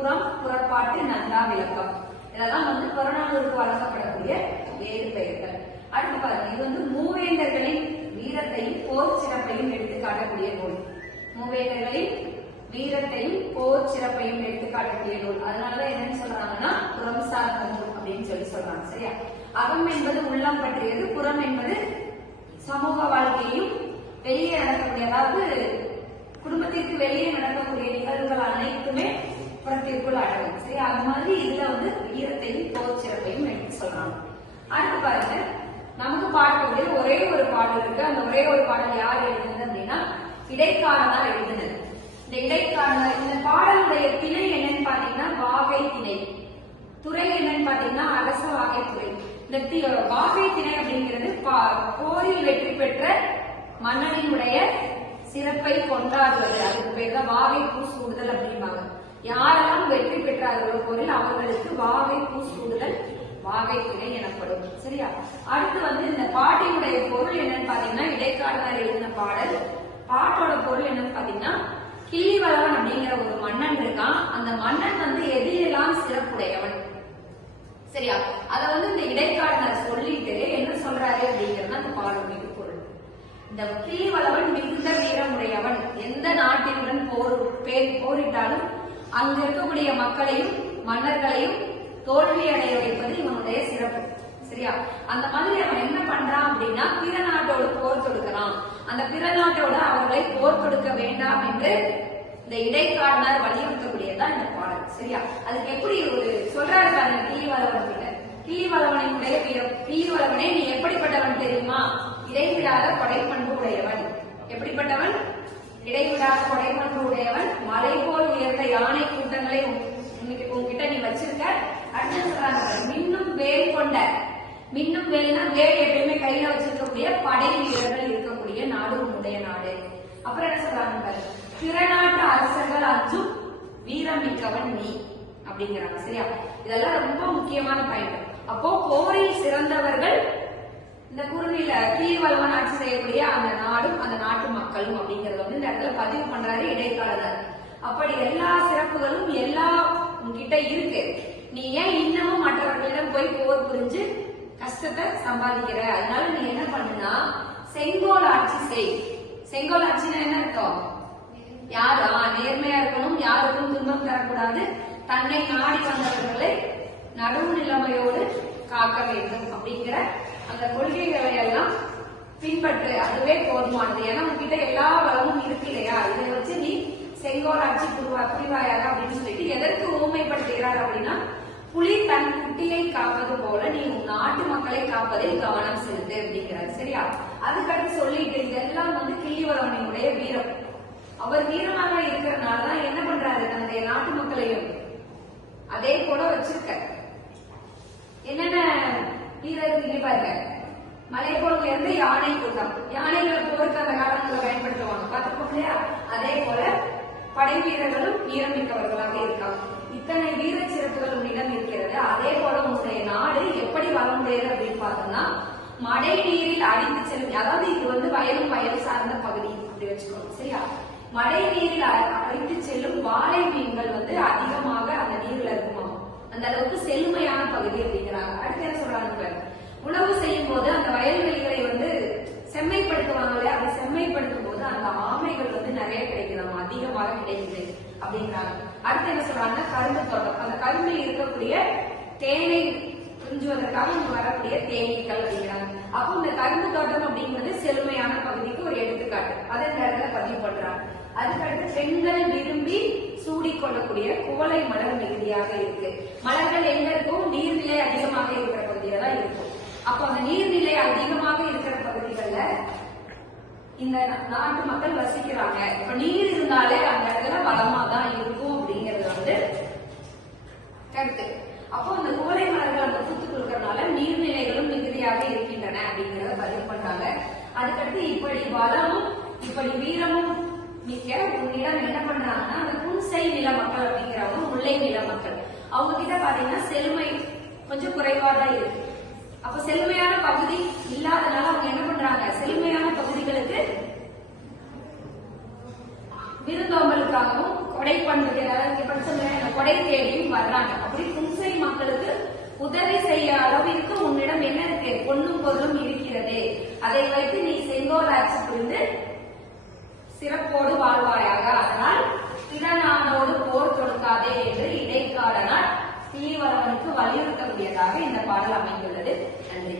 புறம், புறப்பாட்டு, நந்தா, விளக்கம். இதெல்லாம் வந்து புறநானூறுக்கு வழங்கப்படக்கூடிய வேறு பெயர்கள். அடுத்து பாருங்க, இது வந்து மூவேந்தர்களின் வீரத்தையும் போர் சிறப்பையும் எடுத்து காட்டக்கூடிய நூல். மூவேந்தர்களின் வீரத்தையும் போர் சிறப்பையும் எடுத்து காட்டக்கூடிய நூல். அதனாலதான் என்னன்னு சொல்றாங்கன்னா புறம் சார்ந்த நூல் அப்படின்னு சொல்றாங்க. சரியா? அகம் என்பது உள்ளம் பற்றியது, புறம் என்பது சமூக வாழ்க்கையும் வெளியே நடக்கக்கூடிய, அதாவது குடும்பத்திற்கு வெளியே நடக்கக்கூடிய நிகழ்வுகள் அனைத்துமே புறத்திற்குள் அடங்கும். சரி, அது மாதிரி இதுல வந்து வீரத்தையும் போர் சிறப்பையும் எடுத்து சொல்றாங்க. அடுத்து பாருங்க, நமக்கு பார்க்கக்கூடிய ஒரே ஒரு பாடல் இருக்கு. அந்த ஒரே ஒரு பாடல் யார் எழுதுனது அப்படின்னா இடைக்காரனார் எழுதுனது. இந்த இடைக்காரனார், இந்த பாடலுடைய திணை என்னன்னு பாத்தீங்கன்னா வாகை திணை. துறை என்னன்னு பாத்தீங்கன்னா அரச வாகை துறை. இந்த வாகை திணை அப்படிங்கிறது போரில் வெற்றி பெற்ற மன்னனினுடைய சிறப்பை கொண்டாடுவது. அதுக்கு பேர் தான் வாகை பூ சூடுதல் அப்படிம்பாங்க. யாரெல்லாம் வெற்றி பெற்றார்களோ போரில் அவர்களுக்கு வாகை பூ சூடுதல் வாகை திணை எனப்படும். சரியா? அடுத்து வந்து இந்த பாட்டினுடைய பொருள் என்னன்னு பாத்தீங்கன்னா இடைக்காரனார் எழுதின பாடல். பாட்டோட பொருள் என்னன்னு பாத்தீங்கன்னா கிள்ளிவளவன் அப்படிங்கிற ஒரு மன்னன் இருக்கான். அந்த மன்னன் வந்து எதிலெல்லாம் சிறப்புடையவன். சரியா? அத வந்து இந்த இடைக்காரனார் சொல்லிட்டு என்ன சொல்றாரு அப்படிங்கிறது அந்த பாடலுடைய பொருள். இந்த கிள்ளிவளவன் மிகுந்த வீரமுடையவன். எந்த நாட்டினுடன் போரிட்டாலும் அங்க இருக்கக்கூடிய மக்களையும் மன்னர்களையும் தோல்வி அடைய வைப்பது இவனுடைய சிறப்பு. சரியா? அந்த மாதிரி அவன் என்ன பண்றான் அப்படின்னா பிற நாட்டோடு போர் தொடுக்கிறான். அந்த பிற நாட்டோட அவர்களை போர் தொடுக்க வேண்டாம் என்று இந்த இடைக்காரனார் வலியுறுத்தக்கூடியதான் இந்த பாடல். சரியா? அதுக்கு எப்படி ஒரு சொல்றாரு பாருங்க கிள்ளிவளவன் கிட்ட. கிள்ளிவளவனுடைய வீரம். கிள்ளிவளவனே நீ எப்படிப்பட்டவன் தெரியுமா? இடைவிடாத கொடைப்பண்பு உடையவன். எப்படிப்பட்டவன்? இடைவிடாத கொடைப்பண்பு உடையவன். மலை போல் உயர்ந்த யானை கூட்டங்களை உங்ககிட்ட நீ வச்சிருக்க. அடுத்து சொல்றாங்க மின்னும் வேல் கொண்ட. மின்னும் வேல்னா வேல் எப்பயுமே கையில வச்சிருக்கக்கூடிய படை வீரர்கள் இருக்கக்கூடிய நாடு உன்னுடைய நாடு. அப்புறம் என்ன சொல்றாங்க? பிற நாட்டு அரசர்கள் அஞ்சும் வீரம் மிக்கவன் நீ அப்படிங்கிறாங்க. சரியா? இதெல்லாம் ரொம்ப முக்கியமான பாயிண்ட். அப்போ போரில் சிறந்தவர்கள் இந்த குறுநில கிள்ளிவளவன் ஆட்சி செய்யக்கூடிய அந்த நாடும் அந்த நாட்டு மக்களும் அப்படிங்கறத வந்து இந்த இடத்துல பதிவு பண்றாரு இடைக்காரனார். அப்படி எல்லா சிறப்புகளும் எல்லா உங்ககிட்ட இருக்கு. நீ ஏன் இன்னமும் மற்றவர்களிடம் போய் போர் புரிஞ்சு கஷ்டத்தை சம்பாதிக்கிற? அதனால நீ என்ன பண்ணுனா செங்கோல் ஆட்சி செய். செங்கோல் ஆட்சினா என்ன அர்த்தம்? யாரு நேர்மையா இருக்கணும், யாருக்கும் துன்பம் தரக்கூடாது, தன்னை நாடி வந்தவர்களை நடுவு நிலைமையோடு காக்க வேண்டும் அப்படிங்கிற அந்த கொள்கைகளை எல்லாம் பின்பற்று. அதுவே போதுமானது. ஏன்னா உங்ககிட்ட எல்லா வளமும் இருக்கு இல்லையா? இதை வச்சு நீ செங்கோல் ஆட்சி புரிவாயாக அப்படின்னு சொல்லிட்டு எதற்கு ஊமைப்படுத்துகிறார் அப்படின்னா புலி தன் குட்டியை காப்பது போல நீ உன் நாட்டு மக்களை காப்பதில் கவனம் செலுத்து அப்படிங்கிறார். சரியா? அதுக்கடுத்து சொல்லிட்டு இதெல்லாம் வந்து கிள்ளிவளவனுடைய வீரம். அவர் வீரமாக இருக்கிறதுனாலதான் என்ன பண்றாரு? தன்னுடைய நாட்டு மக்களையும் அதே போல வச்சிருக்க. என்னென்ன வீரர்கள் பாருங்க. மலை போல இருந்து யானை கூட்டம். யானைகளை போருக்கு அந்த காலத்துல பயன்படுத்துவாங்க, பார்த்துக்கோங்க இல்லையா? அதே போல படை வீரர்களும் வீரமிக்கவர்களாக இருக்காங்க. இத்தனை வீர சிறப்புகள் உன்னிடம் இருக்கிறது. அதே போல உன்னுடைய நாடு எப்படி வளமுடையது அப்படின்னு பார்த்தோம்னா மழை நீரில் அடித்து செல்லும். அதாவது இது வந்து வயலும் வயல் சார்ந்த பகுதி அப்படி வச்சுக்கோங்க. சரியா? மழை நீரில் அடித்து செல்லும் வாழை மீன்கள் வந்து அதிகமாக அந்த நீர்ல இருக்குமா, அந்த அளவுக்கு செழுமையான பகுதி அப்படிங்கிறாங்க. அடுத்து என்ன சொல்றாங்க? உணவு செய்யும் போது அந்த வயல்வெளிகளை வந்து செம்மைப்படுத்துவாங்களே, அதை செம்மைப்படுத்தும் போது அந்த ஆமைகள் வந்து நிறைய கிடைக்குதாமா, அதிகமாக கிடைக்குது அப்படிங்கிறாங்க. அடுத்து என்ன சொல்றாங்க? கரும்பு தோட்டம். அந்த கரும்பில் இருக்கக்கூடிய தேனை புரிஞ்சுவதற்காக வரக்கூடிய தேனீக்கள் அப்படிங்கிறாங்க. அப்போ இந்த கரும்பு தோட்டம் அப்படிங்கிறது செழுமையான பகுதிக்கு ஒரு எடுத்துக்காட்டு. அதை இந்த இடத்துல பதிவு பண்றாங்க. அதுக்கடுத்து பெண்கள் விரும்பி சூடிக்கொள்ளக்கூடிய குவளை மலர் மிகுதியாக இருக்கு. மலர்கள் எங்க இருக்கும்? நீர்நிலை அதிகமாக இருக்கிற பகுதியில தான் இருக்கும். அப்ப அந்த நீர்நிலை அதிகமாக இருக்கிற பகுதிகள்ல இந்த நாட்டு மக்கள் வசிக்கிறாங்க. இப்ப நீர் இருந்தாலே அந்த இடத்துல வளமா தான் இருக்கும் அப்படிங்கறது வந்து கருத்து. அப்போ அந்த குவளை மலர்கள் அந்த பூத்து கொடுக்கறதுனால நீர்நிலைகளும் மிகுதியாக இருக்கின்றன அப்படிங்கறத பதிவு பண்றாங்க. அதுக்கடுத்து இப்படி வளமும் இப்படி வீரமும் மிக்க உன்னிடம் என்ன பண்றாங்கன்னா அந்த புன்சை நில மக்கள் அப்படிங்கிறவங்க முல்லை நில மக்கள். அவங்க கிட்ட பாத்தீங்கன்னா செழுமை கொஞ்சம் குறைவாதான் இருக்கு. அப்ப செழுமையான பகுதி இல்லாதனால அவங்க என்ன பண்றாங்க? செழுமையான பகுதிகளுக்கு விருந்தோம்பலுக்காகவும் கொடை பண்புகள், அதாவது படிச்சவங்க கொடை தேடியும் வர்றாங்க. அப்படி புன்செய் மக்களுக்கு உதவி செய்ய அளவிற்கு உன்னிடம் என்ன இருக்கு, பொன்னும் பொருளும் இருக்கிறது, அதை வைத்து நீ செங்கோல் ஆட்சி புரிந்து சிறப்போடு வாழ்வாயாக, அதனால் திறனானோடு போர் தொடுக்காதே என்று இடைக்காலனால் தீவரவனுக்கு வலியுறுத்தக்கூடியதாக இந்த பாடல் அமைந்துள்ளது. நன்றி.